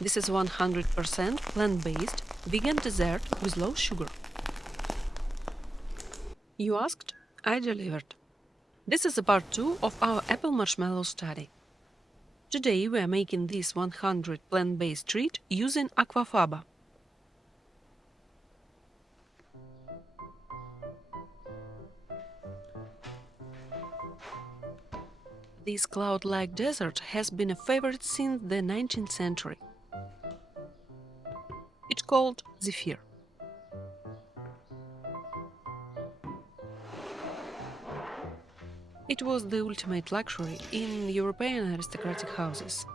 This is 100% plant-based vegan dessert with low sugar. You asked, I delivered. This is a part 2 of our apple marshmallow study. Today we are making this 100 plant-based treat using Aquafaba. This cloud-like dessert has been a favorite since the 19th century. It's called Zefir. It was the ultimate luxury in European aristocratic houses.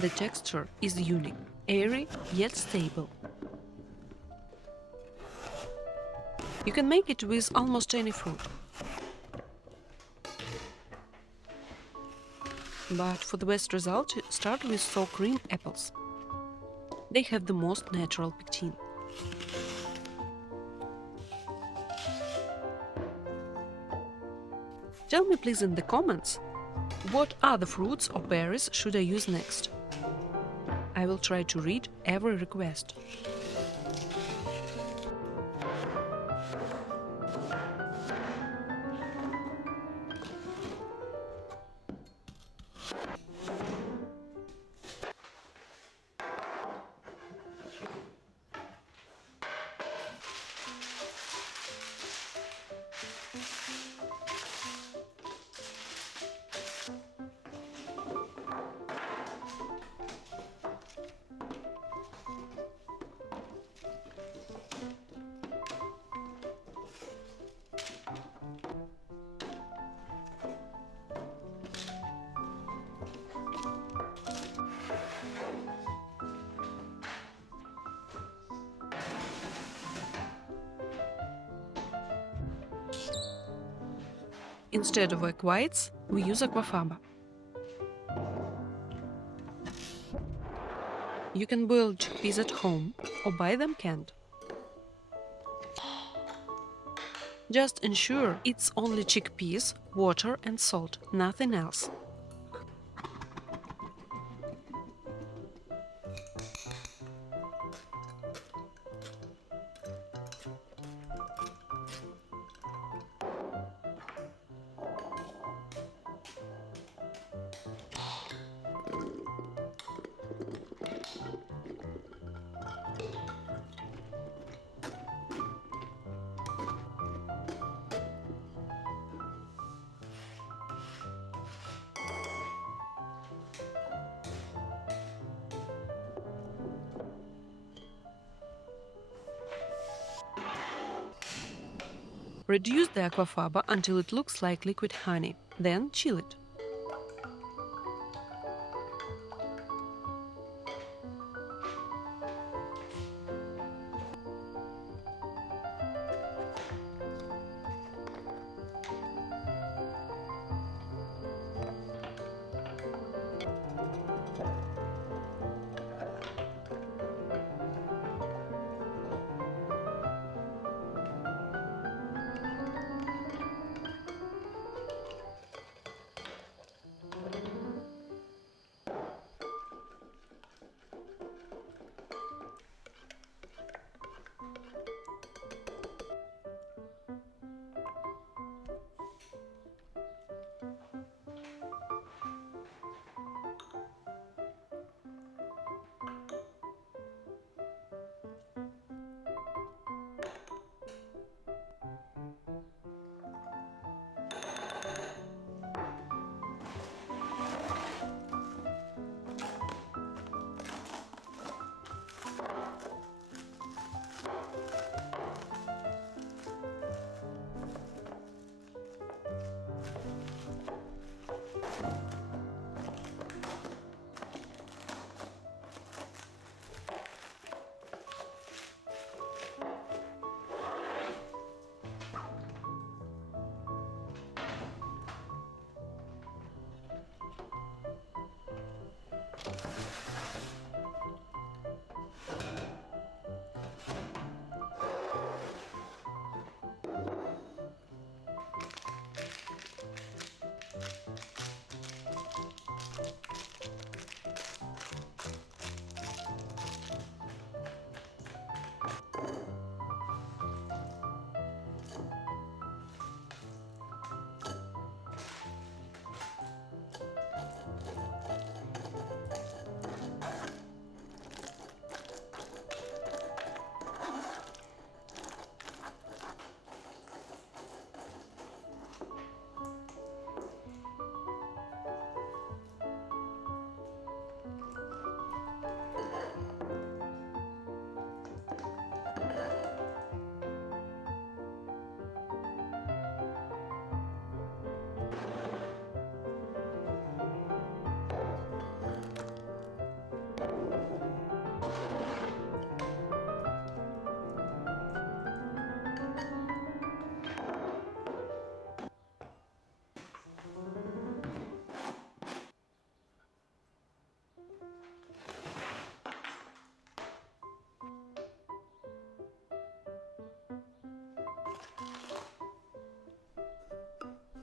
The texture is unique, airy yet stable. You can make it with almost any fruit. But for the best result, start with sour cream apples. They have the most natural pectin. Tell me please in the comments, what other fruits or berries should I use next? I will try to read every request. Instead of egg whites, we use Aquafaba. You can boil chickpeas at home or buy them canned. Just ensure it's only chickpeas, water and salt, nothing else. Reduce the aquafaba until it looks like liquid honey, then chill it.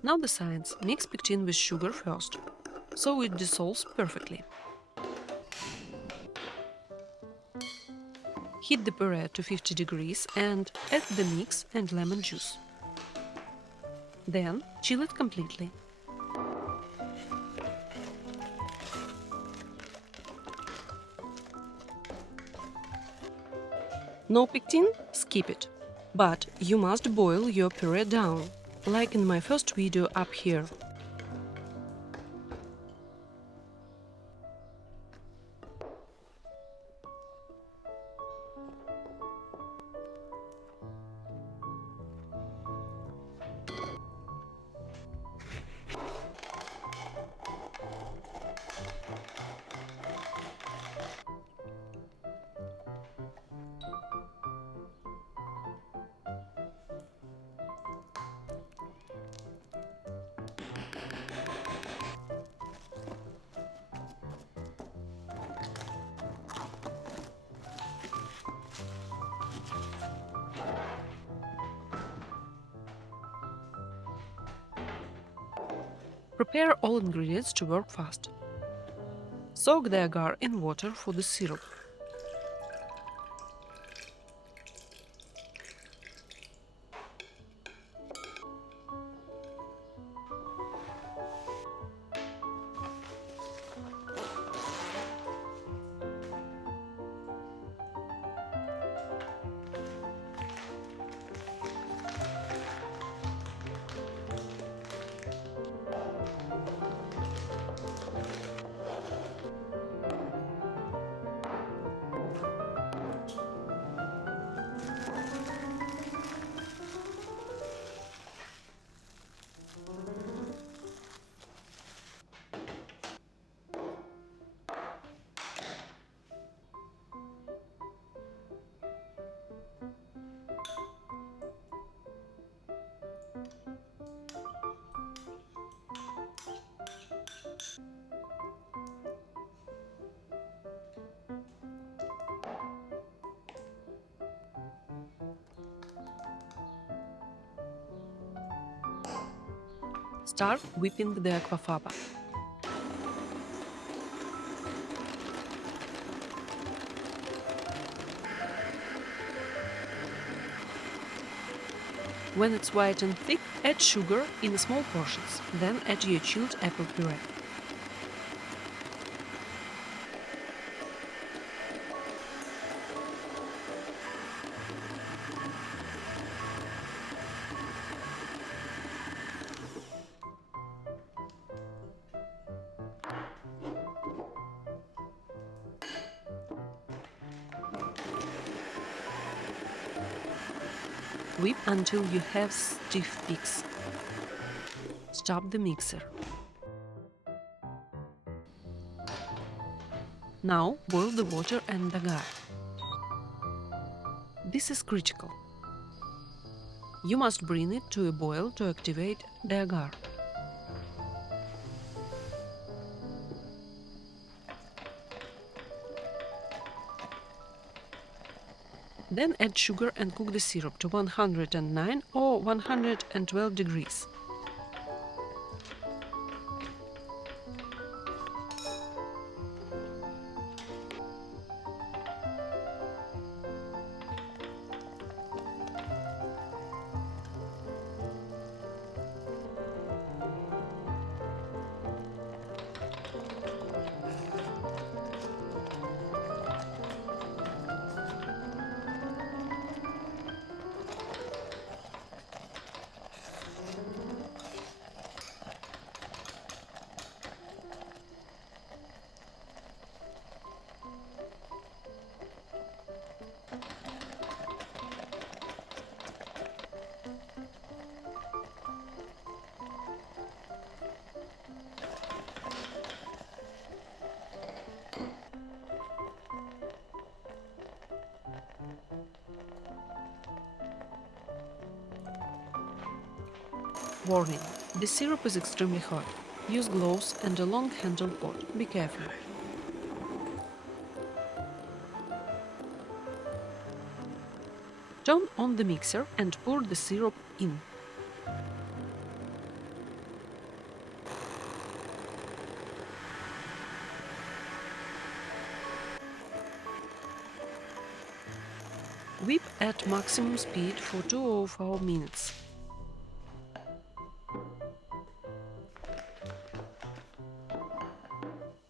Now the science: mix pectin with sugar first, so it dissolves perfectly. Heat the puree to 50 degrees and add the mix and lemon juice. Then chill it completely. No pectin? Skip it. But you must boil your puree down, like in my first video up here. Prepare all ingredients to work fast. Soak the agar in water for the syrup. Start whipping the aquafaba. When it's white and thick, add sugar in small portions, then add your chilled apple puree. Whip until you have stiff peaks. Stop the mixer. Now boil the water and agar. This is critical. You must bring it to a boil to activate the agar. Then add sugar and cook the syrup to 109 or 112 degrees. Warning: the syrup is extremely hot. Use gloves and a long-handled pot. Be careful. Turn on the mixer and pour the syrup in. Whip at maximum speed for 2 or 4 minutes.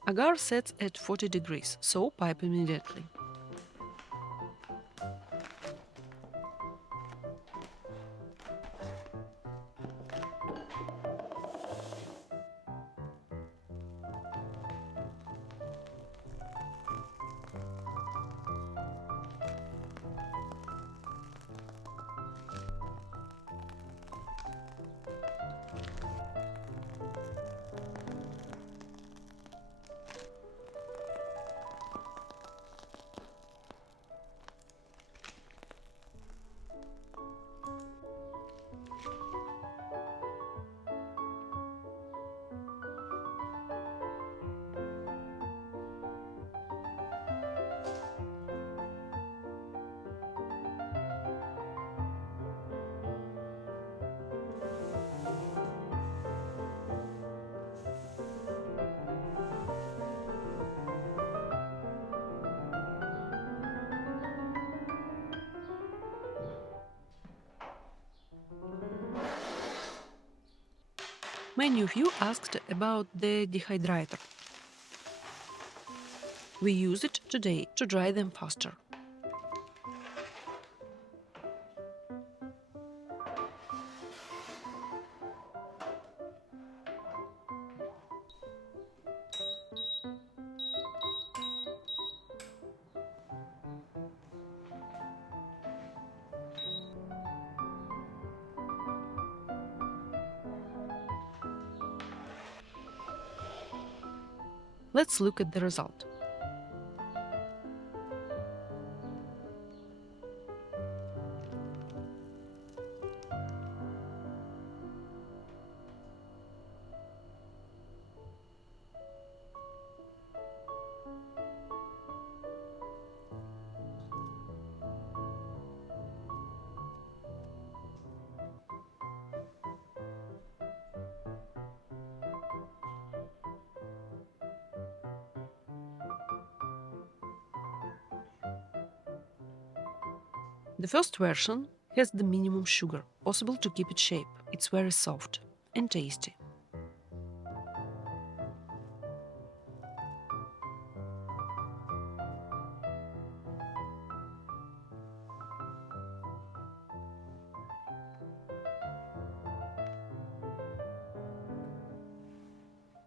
Agar sets at 40 degrees, so pipe immediately. Many of you asked about the dehydrator. We use it today to dry them faster. Let's look at the result. The first version has the minimum sugar, possible to keep its shape. It's very soft and tasty.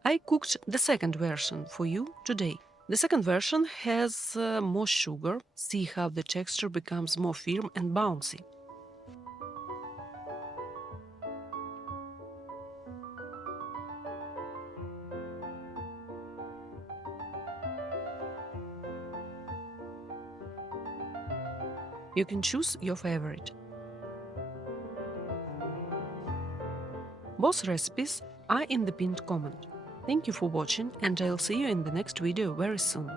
I cooked the second version for you today. The second version has more sugar. See how the texture becomes more firm and bouncy. You can choose your favorite. Both recipes are in the pinned comment. Thank you for watching, and I'll see you in the next video very soon.